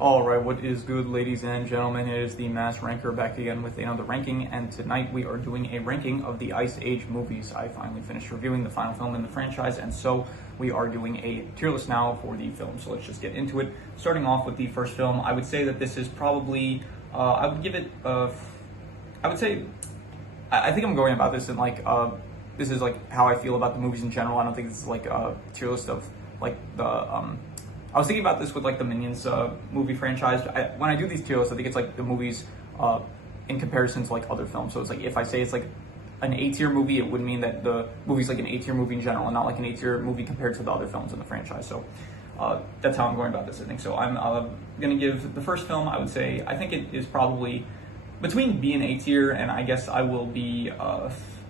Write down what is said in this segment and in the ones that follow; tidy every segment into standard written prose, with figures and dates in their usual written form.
All right, what is good, ladies and gentlemen? It is the Mass Ranker back again with another ranking, and tonight we are doing a ranking of the Ice Age movies. I finally finished reviewing the final film in the franchise, and so we are doing a tier list now for the film. So let's just get into it. Starting off with the first film, I would say that this is probably, I would give it, I would say, I think I'm going about this in this is like how I feel about the movies in general. I don't think this is like a tier list of like I was thinking about this with like the Minions movie franchise. When I do these tier lists, I think it's like the movies in comparison to like other films. So it's like if I say it's like an A tier movie, it would mean that the movie's like an A tier movie in general, and not like an A tier movie compared to the other films in the franchise. So that's how I'm going about this, I think. So I'm going to give the first film, I would say, I think it is probably between B and A tier, and I guess I will be.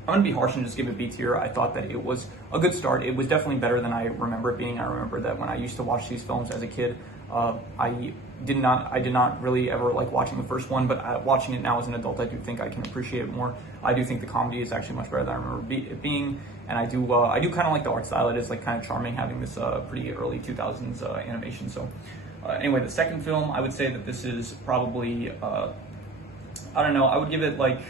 I'm going to be harsh and just give it B tier. I thought that it was a good start. It was definitely better than I remember it being. I remember that when I used to watch these films as a kid, I did not really ever like watching the first one, but watching it now as an adult, I do think I can appreciate it more. I do think the comedy is actually much better than I remember it being, and I do kind of like the art style. It is like kind of charming having this pretty early 2000s animation. So anyway, the second film, I would say that this is probably I don't know. I would give it like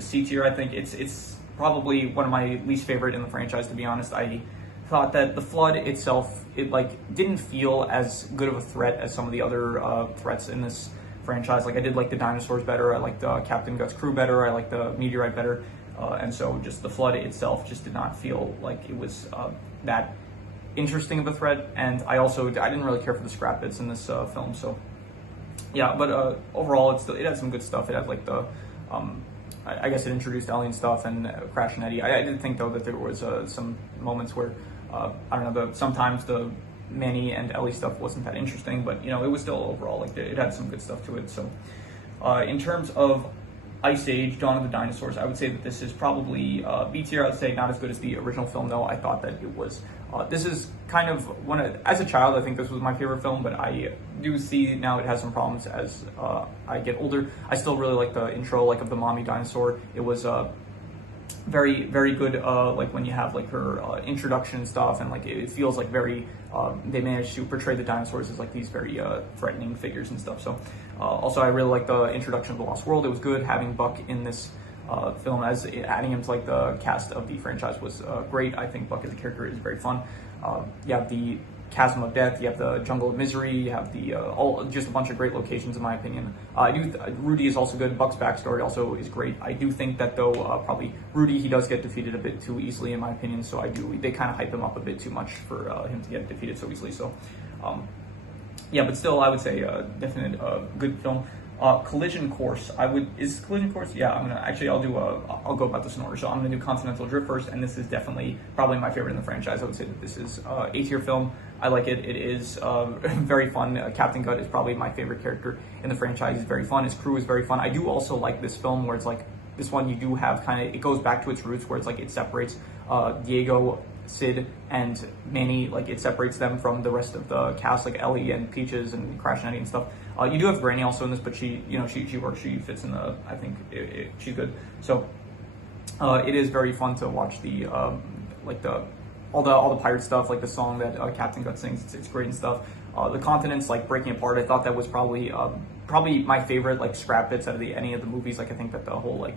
C tier. I think it's probably one of my least favorite in the franchise, to be honest. I thought that the Flood itself, it like didn't feel as good of a threat as some of the other threats in this franchise. Like I did like the dinosaurs better. I liked Captain Guts' crew better. I liked the meteorite better. And so just the Flood itself just did not feel like it was that interesting of a threat. And I didn't really care for the scrap bits in this film. So yeah, but overall it had some good stuff. It had like the I guess it introduced Ellie and stuff, and Crash and Eddie. I did think though that there was some moments where I don't know, sometimes the Manny and Ellie stuff wasn't that interesting, but you know, it was still overall like it had some good stuff to it. So in terms of Ice Age, Dawn of the Dinosaurs, I would say that this is probably B tier. I would say not as good as the original film, though. I thought that it was. This is kind of as a child, I think this was my favorite film, but I do see now it has some problems as I get older. I still really like the intro, like of the mommy dinosaur. It was very, very good. Like when you have like her introduction and stuff, and like it feels like very. They managed to portray the dinosaurs as like these very threatening figures and stuff. So also, I really like the introduction of the Lost World. It was good having Buck in this film, as adding him to like the cast of the franchise was great. I think Buck as a character is very fun. You have the Chasm of Death, you have the Jungle of Misery, you have the just a bunch of great locations in my opinion. Rudy is also good. Buck's backstory also is great. I do think that though probably Rudy, he does get defeated a bit too easily in my opinion. So they kind of hype him up a bit too much for him to get defeated so easily. So yeah, but still I would say definite good film. Collision Course. Is Collision Course? Yeah, I'll go about this in order. So I'm gonna do Continental Drift first, and this is definitely probably my favorite in the franchise. I would say that this is A tier film. I like it. It is very fun. Captain Gut is probably my favorite character in the franchise. He's very fun. His crew is very fun. I do also like this film where it's like this one you do have kind of, it goes back to its roots where it's like it separates Diego, Sid, and Manny, like it separates them from the rest of the cast, like Ellie and Peaches and Crash and Eddie and stuff. You do have Granny also in this, but she works, she fits in the, I think she's good. So it is very fun to watch the all the pirate stuff, like the song that Captain Gut sings. It's great and stuff. The continents like breaking apart. I thought that was probably my favorite like scrap bits out of any of the movies. Like I think that the whole I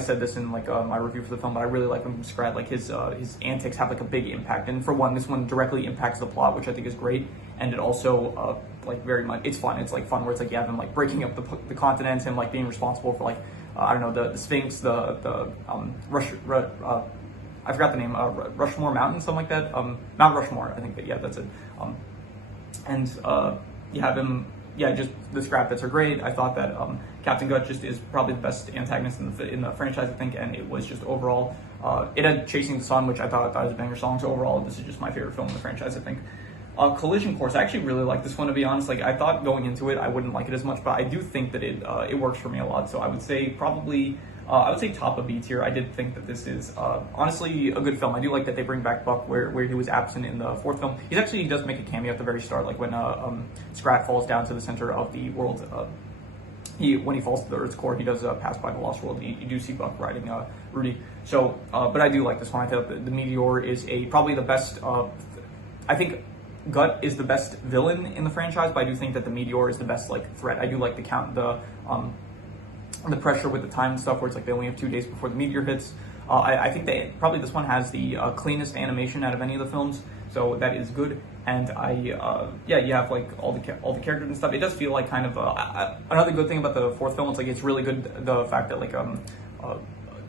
said this in like my review for the film, but I really like when Scrat, like his antics have like a big impact. And for one, this one directly impacts the plot, which I think is great. And it also like very much, it's fun. It's like fun where it's like you have him like breaking up the continents, him like being responsible for like I don't know, the Sphinx, I forgot the name, Rushmore Mountain, something like that. Mount Rushmore, I think. But yeah, that's it. And you have him. Yeah, just the scrap bits are great. I thought that Captain Gut just is probably the best antagonist in the franchise, I think, and it was just overall. It had Chasing the Sun, which I thought was a banger song. So overall, this is just my favorite film in the franchise, I think. Collision Course, I actually really like this one, to be honest. Like I thought going into it, I wouldn't like it as much, but I do think that it works for me a lot. So I would say probably. I would say top of B tier. I did think that this is honestly a good film. I do like that they bring back Buck where he was absent in the fourth film. He does make a cameo at the very start, like when Scrat falls down to the center of the world. When he falls to the Earth's core, he does pass by the Lost World. You do see Buck riding Rudy. So, but I do like this one. I thought the Meteor is probably the best. I think Gut is the best villain in the franchise, but I do think that the Meteor is the best like threat. I do like the pressure with the time and stuff, where it's like they only have 2 days before the meteor hits. I think probably this one has the cleanest animation out of any of the films, so that is good. And yeah, you have like all the characters and stuff. It does feel like kind of another good thing about the fourth film. It's like it's really good, the fact that like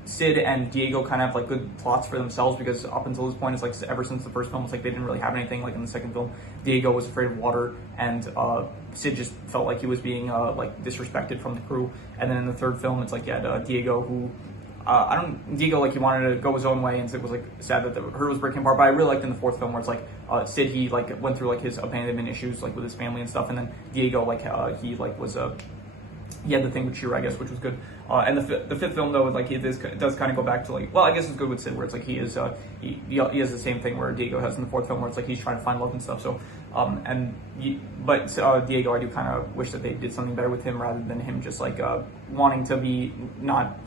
Sid and Diego kind of have like good plots for themselves, because up until this point, it's like ever since the first film, it's like they didn't really have anything. Like in the second film, Diego was afraid of water, and Sid just felt like he was being like disrespected from the crew. And then in the third film, it's like Diego, who Diego, like he wanted to go his own way, and Sid was like sad that the herd was breaking apart. But I really liked in the fourth film where it's like Sid, he like went through like his abandonment issues like with his family and stuff, and then Diego like he like was he had the thing with Shira, I guess, which was good. And the fifth film, though, like it does kind of go back to like, well, I guess it's good with Sid, where it's like he is he has the same thing where Diego has in the fourth film, where it's like he's trying to find love and stuff. So Diego, I do kind of wish that they did something better with him, rather than him just like wanting to be not.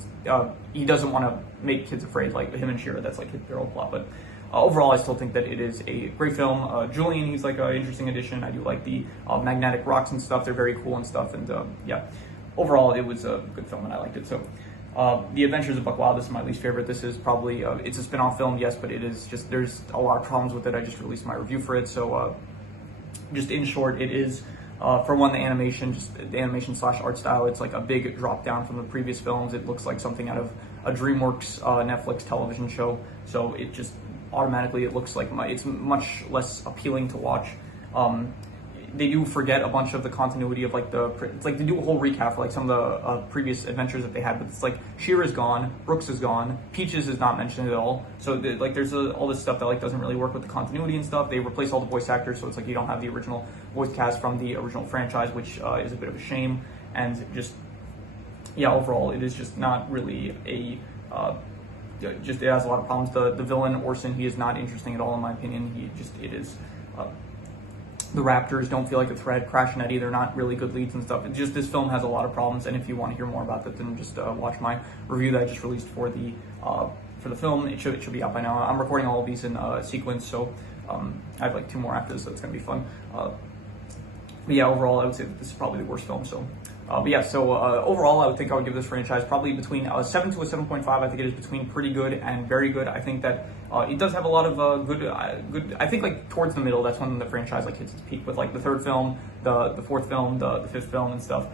He doesn't want to make kids afraid, like him and Shira. That's like their whole plot, but. Overall, I still think that it is a great film. Julian, he's like an interesting addition. I do like the magnetic rocks and stuff. They're very cool and stuff. And yeah, overall, it was a good film and I liked it. So The Adventures of Buck Wild, this is my least favorite. This is probably, it's a spin-off film, yes, but it is just, there's a lot of problems with it. I just released my review for it. So just in short, it is, for one, the animation / art style, it's like a big drop down from the previous films. It looks like something out of a DreamWorks Netflix television show. So it just, automatically it looks like it's much less appealing to watch. They do forget a bunch of the continuity of like it's like they do a whole recap for like some of the previous adventures that they had, but it's like Shira's gone, Brooks is gone, Peaches is not mentioned at all. So like there's all this stuff that like doesn't really work with the continuity and stuff. They replace all the voice actors, so it's like you don't have the original voice cast from the original franchise, which is a bit of a shame. And just yeah, overall it is just not really a just it has a lot of problems. The villain Orson, he is not interesting at all in my opinion. It is the Raptors don't feel like a threat. Crash and Eddie, they're not really good leads and stuff. It's just this film has a lot of problems, and if you want to hear more about that, then just watch my review that I just released for the film. It should be out by now. I'm recording all of these in sequence, so I have like 2 more after this, so it's gonna be fun. But yeah, overall, I would say that this is probably the worst film. So. Overall, I would think I would give this franchise probably between a 7 to a 7.5. I think it is between pretty good and very good. I think that it does have a lot of good. I think like towards the middle, that's when the franchise like hits its peak with like the third film, the fourth film, the fifth film and stuff.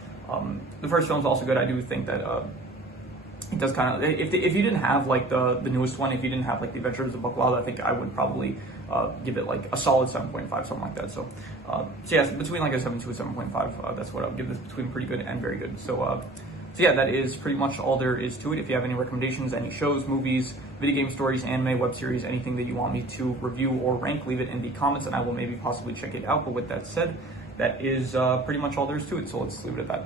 The first film is also good. I do think that it does kind of. If you didn't have like the newest one, if you didn't have like The Adventures of Buck Wild, I think I would probably give it like a solid 7.5, something like that. So yeah, between like a 7 to a 7.5, that's what I would give this, between pretty good and very good. So yeah, that is pretty much all there is to it. If you have any recommendations, any shows, movies, video game stories, anime, web series, anything that you want me to review or rank, leave it in the comments and I will maybe possibly check it out. But with that said, that is pretty much all there is to it. So let's leave it at that.